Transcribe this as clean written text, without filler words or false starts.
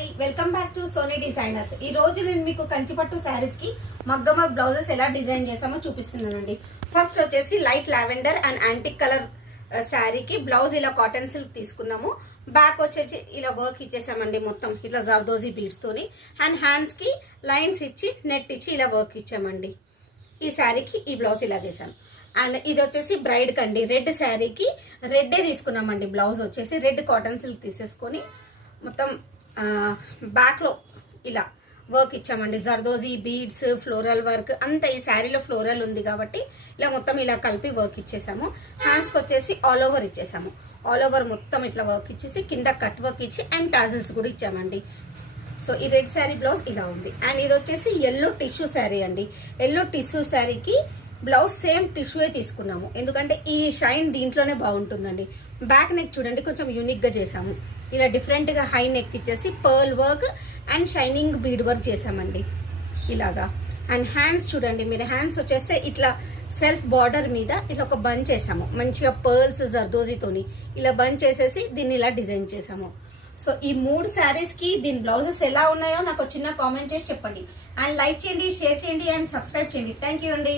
Hi welcome back to Soni designers. ఈ రోజు నేను మీకు కంచిపట్టు శారీస్ కి మగ్గమ బ్లౌజెస్ ఎలా డిజైన్ చేసామో చూపిస్తున్నానండి. ఫస్ట్ వచ్చేసి light lavender and antique colour శారీకి బ్లౌజ్ ఇలా కాటన్ సిల్క్ తీసుకున్నాము. బ్యాక్ వచ్చేసి ఇలా వర్క్ ఇచ్చేసామండి, మొత్తం ఇట్లా జర్దోజీ బీడ్స్ తోని. అండ్ హ్యాండ్స్ కి లైన్స్ ఇచ్చి నెట్ ఇచ్చి ఇలా వర్క్ ఇచ్చామండి. ఈ శారీకి ఈ బ్లౌజ్ ఇలా చేసాం. అండ్ ఇది వచ్చేసి బ్రైడ్ కండి, రెడ్ శారీకి రెడ్డే తీసుకున్నామండి. బ్లౌజ్ వచ్చేసి రెడ్ కాటన్ సిల్క్ తీసేసుకొని మొత్తం బ్యాక్ లో ఇలా వర్క్ ఇచ్చామండి. జర్దోజీ బీడ్స్, ఫ్లోరల్ వర్క్ అంతా ఈ శారీలో ఫ్లోరల్ ఉంది కాబట్టి ఇలా మొత్తం ఇలా కలిపి వర్క్ ఇచ్చేసాము. హ్యాండ్స్కి వచ్చేసి ఆల్ ఓవర్ ఇచ్చేసాము. ఆల్ ఓవర్ మొత్తం ఇట్లా వర్క్ ఇచ్చేసి కింద కట్ వర్క్ ఇచ్చి అండ్ టాజిల్స్ కూడా ఇచ్చామండి. సో ఈ రెడ్ శారీ బ్లౌజ్ ఇలా ఉంది. అండ్ ఇది వచ్చేసి ఎల్లో టిష్యూ శారీ అండి. ఎల్లో టిష్యూ శారీకి బ్లౌజ్ సేమ్ టిష్యూయే తీసుకున్నాము, ఎందుకంటే ఈ షైన్ దీంట్లోనే బాగుంటుందండి. బ్యాక్ నెక్ చూడండి, కొంచెం యూనిక్ గా చేసాము. ఇలా డిఫరెంట్ గా హై నెక్ ఇచ్చేసి pearl work and shining bead work చేసామండి ఇలాగా. అండ్ హ్యాండ్స్ చూడండి, మీరు హ్యాండ్స్ వచ్చేస్తే ఇట్లా సెల్ఫ్ బార్డర్ మీద ఇలా ఒక బంచ్ చేసాము, మంచిగా పర్ల్స్ జర్దోజీతోని ఇలా బంచ్ చేసేసి దీన్ని ఇలా డిజైన్ చేసాము. సో ఈ 3 శారీస్ కి దీని బ్లౌజెస్ ఎలా ఉన్నాయో నాకు చిన్న కామెంట్ చేసి చెప్పండి. అండ్ లైక్ చేయండి, షేర్ చేయండి అండ్ సబ్స్క్రైబ్ చేయండి. థ్యాంక్ యూ అండి.